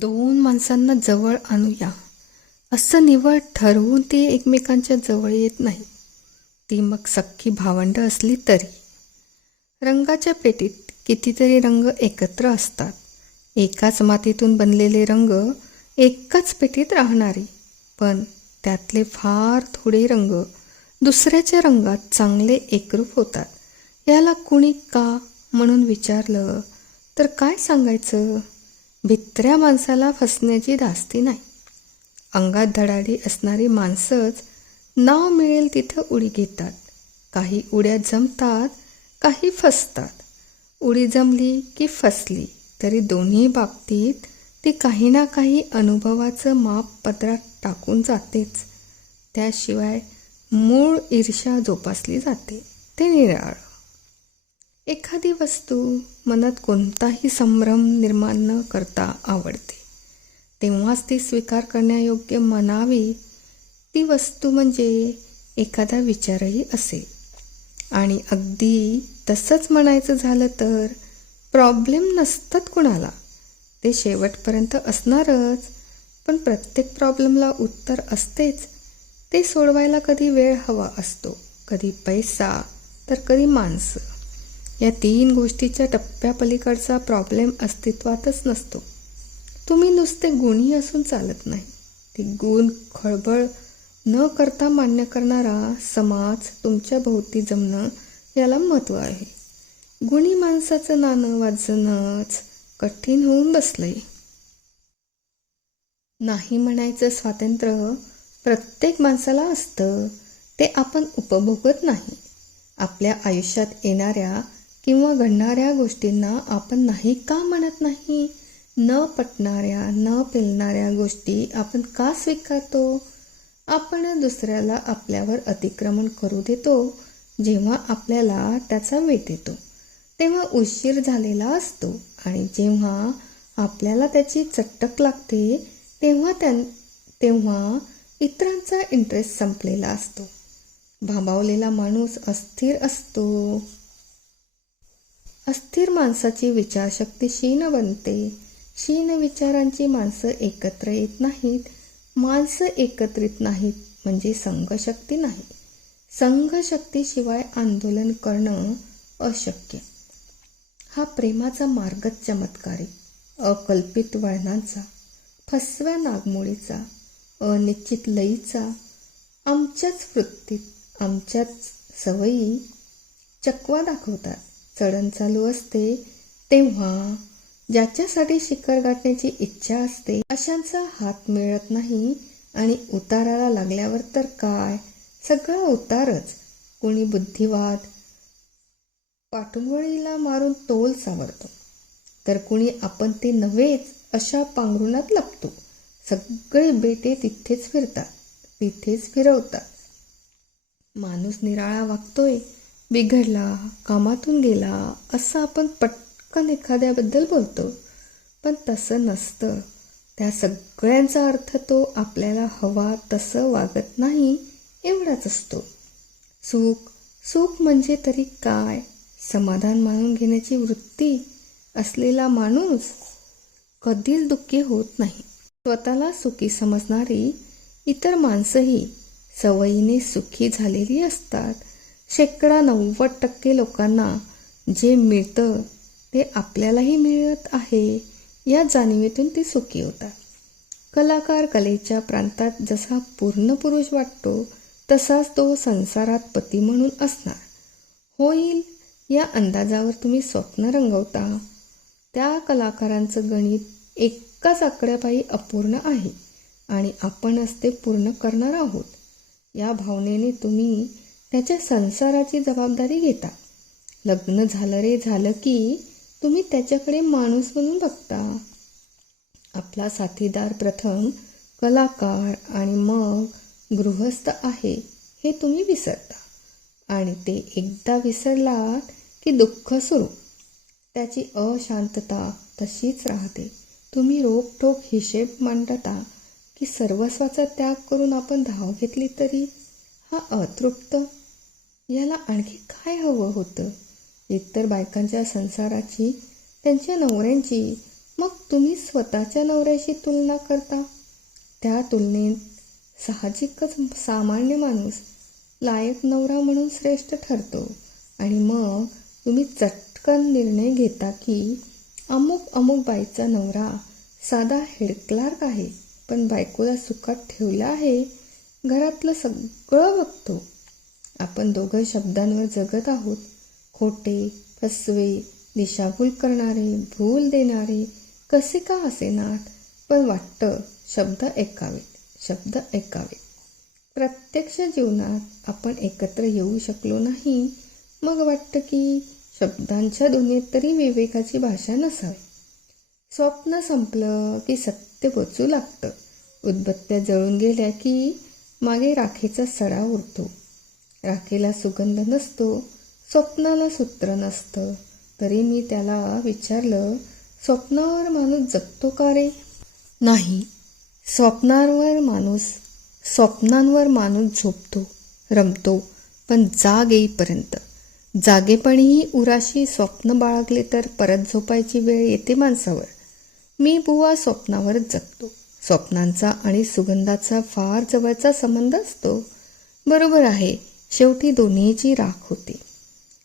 दोन माणसांना जवळ आणूया असं निवड ठरवून ती एकमेकांच्या जवळ येत नाही. ती मग सख्खी भावंडं असली तरी. रंगाच्या पेटीत कितीतरी रंग एकत्र असतात. एकाच मातीतून बनलेले रंग एकाच पेटीत राहणारे, पण त्यातले फार थोडे रंग दुसऱ्याच्या रंगात चांगले एकरूप होतात. याला कुणी का म्हणून विचारलं तर काय सांगायचं? भित्र्या माणसाला फसण्याची धास्ती नाही. अंगात धडाडी असणारी माणसंच नाव मिळेल तिथं उडी घेतात. काही उड्या जमतात, काही फसतात. उडी जमली की फसली तरी दोन्ही बाबतीत ती काही ना काही अनुभवाचं माप पदरात टाकून जातेच. त्याशिवाय मूळ ईर्ष्या जोपासली जाते, ते निराळं. एखादी वस्तू मनात कोणताही संभ्रम निर्माण न करता आवडते, तेव्हाच ती स्वीकार करण्यायोग्य म्हणावी. ती वस्तू म्हणजे एखादा विचारही असेल. आणि अगदी तसंच म्हणायचं झालं तर प्रॉब्लेम नसतात कुणाला, ते शेवटपर्यंत असणारच. पण प्रत्येक प्रॉब्लेमला उत्तर असतेच. ते सोडवायला कधी वेळ हवा असतो, कधी पैसा, तर कधी माणसं. या तीन गोष्टीच्या टप्प्यापलीकडचा प्रॉब्लेम अस्तित्वातच नसतो. तुम्ही नुसते गुणी असून चालत नाही. ते गुण खळबळ न करता मान्य करणारा समाज तुमच्या भोवती जमणं, याला महत्त्व आहे. गुणी माणसाचं नाणं वाजणंच कठीण होऊन बसलंय. नाही म्हणायचं स्वातंत्र्य प्रत्येक माणसाला असतं, ते आपण उपभोगत नाही. आपल्या आयुष्यात येणाऱ्या किंवा घडणाऱ्या गोष्टींना आपण नाही का म्हणत नाही? न पटणाऱ्या, न पेलणाऱ्या गोष्टी आपण का स्वीकारतो? आपण दुसऱ्याला आपल्यावर अतिक्रमण करू देतो. जेव्हा आपल्याला त्याचा वेध येतो तेव्हा उशीर झालेला असतो, आणि जेव्हा आपल्याला त्याची चटक लागते तेव्हा इतरांचा इंटरेस्ट संपलेला असतो. भांबावलेला माणूस अस्थिर असतो. अस्थिर माणसाची विचारशक्ती क्षीण बनते. क्षीण विचारांची माणसं एकत्र येत नाहीत. माणसं एकत्रित नाहीत म्हणजे संघशक्ती नाही. संघशक्तीशिवाय आंदोलन करणं अशक्य. हा प्रेमाचा मार्गच चमत्कारिक, अकल्पित वळणांचा, फसव्या नागमोडीचा, अनिश्चित लयीचा. आमच्याच वृत्तीत, आमच्याच सवयी चकवा दाखवतात. चढण चालू असते तेव्हा ज्याच्यासाठी शिखर गाठण्याची इच्छा असते अशांचा हात मिळत नाही, आणि उताराला लागल्यावर तर काय, सगळा उतारच. कोणी बुद्धिवाद पाठुंवळीला मारून तोल सावरतो, तर कुणी आपण ते नव्हेच अशा पांघरुणात लपतो. सगळे बेटे तिथेच फिरतात, तिथेच फिरवतात. माणूस निराळा वागतोय, बिघडला, कामातून गेला असं आपण पटकन एखाद्याबद्दल बोलतो, पण तसं नसतं. त्या सगळ्यांचा अर्थ तो आपल्याला हवा तसं वागत नाही एवढाच असतो. सुख म्हणजे तरी काय? समाधान मानून घेण्याची वृत्ती असलेला माणूस कधीच दुःखी होत नाही. स्वतःला सुखी समजणारी इतर माणसंही सवयीने सुखी झालेली असतात. 90% लोकांना जे मिळतं ते आपल्यालाही मिळत आहे या जाणीवेतून ती सुखी होतात. कलाकार कलेच्या प्रांतात जसा पूर्ण पुरुष वाटतो तसाच तो संसारात पती म्हणून असणार होईल या अंदाजावर तुम्ही स्वप्न रंगवता. त्या कलाकारांचं गणित एकाच आकड्यापायी अपूर्ण आहे, आणि आपणच ते पूर्ण करणार आहोत या भावनेने तुम्ही त्याच्या संसाराची जबाबदारी घेता. लग्न झालं रे झालं की तुम्ही त्याच्याकडे माणूस म्हणून बघता. आपला साथीदार प्रथम कलाकार आणि मग गृहस्थ आहे हे तुम्ही विसरता, आणि ते एकदा विसरलात की दुःख सुरू. त्याची अशांतता तशीच राहते. तुम्ही रोखठोक हिशेब मांडता की सर्वस्वाचा त्याग करून आपण धाव घेतली तरी. हा अतृप्त, याला आणखी काय हवं होतं? इतर बायकांच्या संसाराची, त्यांच्या नवऱ्यांची मग तुम्ही स्वतःच्या नवऱ्याशी तुलना करता. त्या तुलनेत साहजिकच सामान्य माणूस लायक नवरा म्हणून श्रेष्ठ ठरतो आणि मग तुम्ही चटकन निर्णय घेता की अमुक अमुक बाईचा नवरा साधा हेड क्लार्क आहे, पण बायकोला सुखात ठेवलं आहे, घरातलं सगळं बघतो. आपण दोघं शब्दांवर जगत आहोत. खोटे, फसवे, दिशाभूल करणारे, भूल देणारे, कसे का असेनात, पण वाटतं शब्द ऐकावेत. प्रत्यक्ष जीवनात आपण एकत्र येऊ शकलो नाही, मग वाटतं की शब्दांच्या दुनियेत तरी विवेकाची भाषा नसावी. स्वप्न संपलं की सत्य बोचू लागतं. उदबत्त्या जळून गेल्या की मागे राखेचा सडा उरतो. राखेला सुगंध नसतो, स्वप्नाला सूत्र नसतं. तरी मी त्याला विचारलं, स्वप्नावर माणूस जगतो का रे? नाही, स्वप्नांवर माणूस झोपतो, रमतो, पण जाग येईपर्यंत. जागेपणीही उराशी स्वप्न बाळगले तर परत झोपायची वेळ येते माणसावर. मी बुवा स्वप्नावरच जगतो. स्वप्नांचा आणि सुगंधाचा फार जवळचा संबंध असतो. बरोबर आहे, शेवटी दोन्हीची राख होते.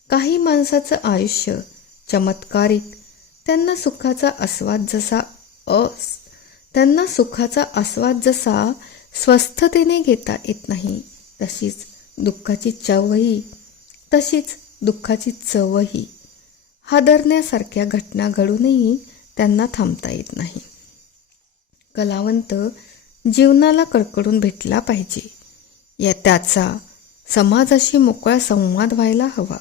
काही माणसाचं आयुष्य चमत्कारिक. त्यांना सुखाचा आस्वाद जसा स्वस्थतेने घेता येत नाही, तशीच दुःखाची चवही. हादरण्यासारख्या घटना घडूनही त्यांना थांबता येत नाही. कलावंत जीवनाला कडकडून भेटला पाहिजे. त्याचा समाजाशी मोकळा संवाद व्हायला हवा.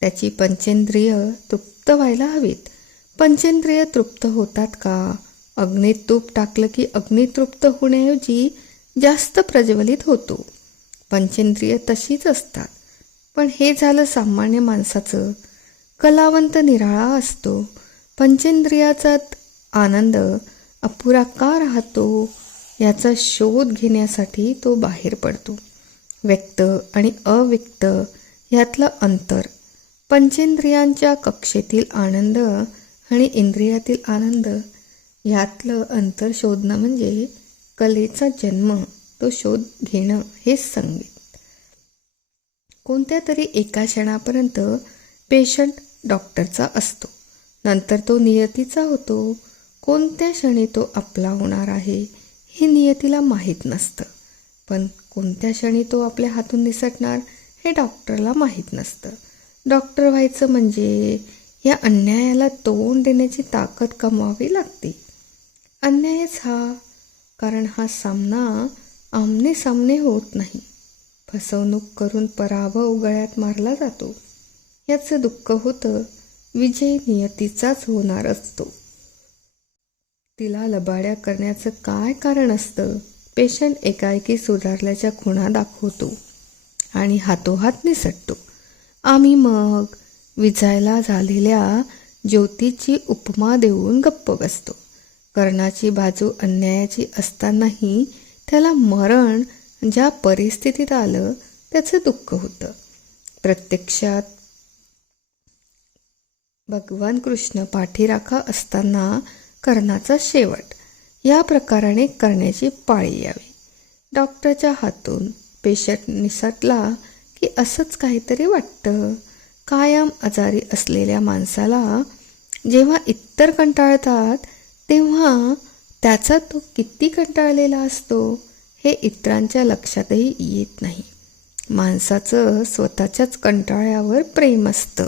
त्याची पंचेंद्रिय तृप्त व्हायला हवीत. पंचेंद्रिय तृप्त होतात का? अग्नीत तूप टाकलं की अग्नी तृप्त होण्याऐवजी जास्त प्रज्वलित होतो. पंचेंद्रिय तशीच असतात. पण हे झालं सामान्य माणसाचं. कलावंत निराळा असतो. पंचेंद्रियाचा आनंद अपुरा का राहतो याचा शोध घेण्यासाठी तो बाहेर पडतो. व्यक्त आणि अव्यक्त यातलं अंतर, पंचेंद्रियांच्या कक्षेतील आनंद आणि इंद्रियातील आनंद यातलं अंतर शोधणं म्हणजे कलेचा जन्म. तो शोध घेणं हेच संगीत. कोणत्या तरी एका क्षणापर्यंत पेशंट डॉक्टरचा असतो, नंतर तो नियतीचा होतो. कोणत्या क्षणी तो आपला होणार आहे हे नियतीला माहीत नसतं, पण कोणत्या क्षणी तो आपल्या हातून निसटणार हे डॉक्टरला माहीत नसतं. डॉक्टर व्हायचं म्हणजे या अन्यायाला तोंड देण्याची ताकद कमवावी लागते. अन्यायच हा, कारण हा सामना आमने सामने होत नाही. फसवणूक करून पराभव गळ्यात मारला जातो. याचं दुःख होतं. विजय नियतीचाच होणार असतो. तिला लबाड्या करण्याचं काय कारण असतं? पेशंट एकाएकी सुधारल्याच्या खुणा दाखवतो आणि हातोहात निसटतो. आम्ही मग विजायला झालेल्या ज्योतीची उपमा देऊन गप्प बसतो. कर्णाची बाजू अन्यायाची असतानाही त्याला मरण ज्या परिस्थितीत आलं त्याचं दुःख होतं. प्रत्यक्षात भगवान कृष्ण पाठीराखा असताना कर्णाचा शेवट. या प्रकाराने करण्याची पाळी यावी. डॉक्टरच्या हातून पेशंट निसटला की असंच काहीतरी वाटतं. कायम आजारी असलेल्या माणसाला जेव्हा इतर कंटाळतात तेव्हा त्याचा तो किती कंटाळलेला असतो हे इतरांच्या लक्षातही येत नाही. माणसाचं स्वतःच्याच कंटाळ्यावर प्रेम असतं.